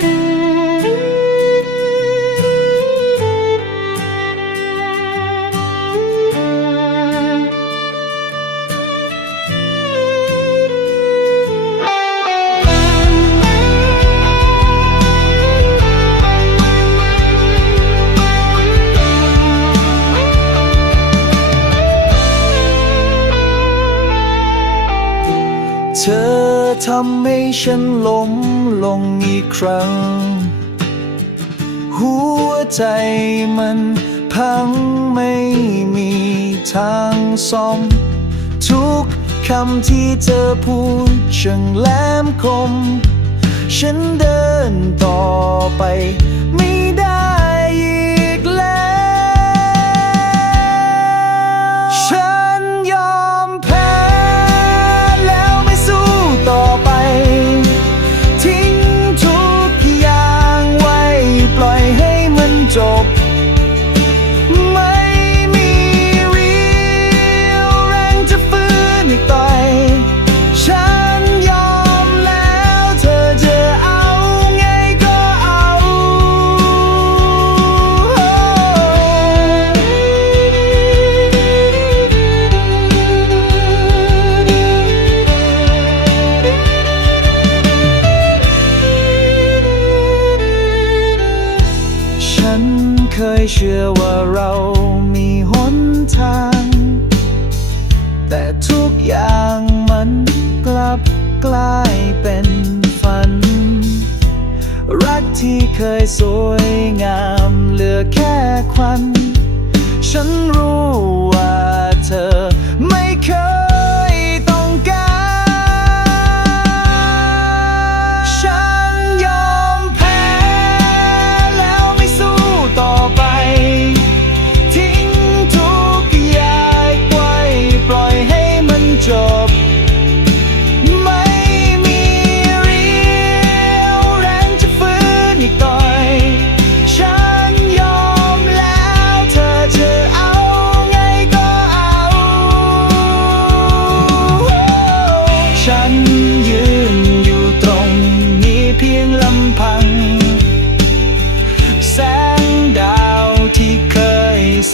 เทำให้ฉันล้มลงอีกครั้ง หัวใจมันพังไม่มีทางซ่อม ทุกคำที่เธอพูดช่างแหลมคม ฉันเดินต่อไปไม่ได้ เคยเชื่อว่าเรามีหนทาง แต่ทุกอย่างมันกลับกลายเป็นฝัน รักที่เคยสวยงามเหลือแค่ควัน ฉันรู้ว่าเธอ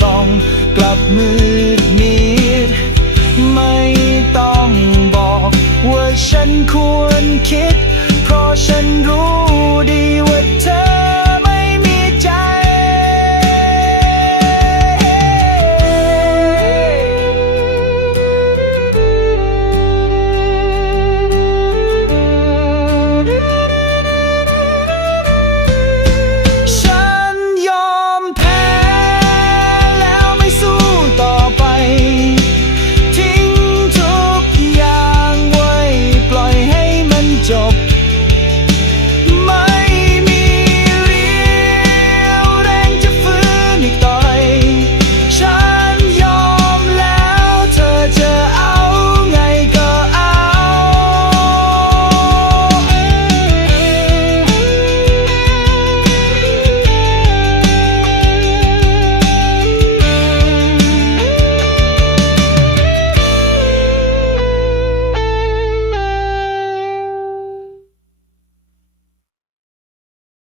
ส่องกลับมืดมิด ไม่ต้องบอกว่าฉันควร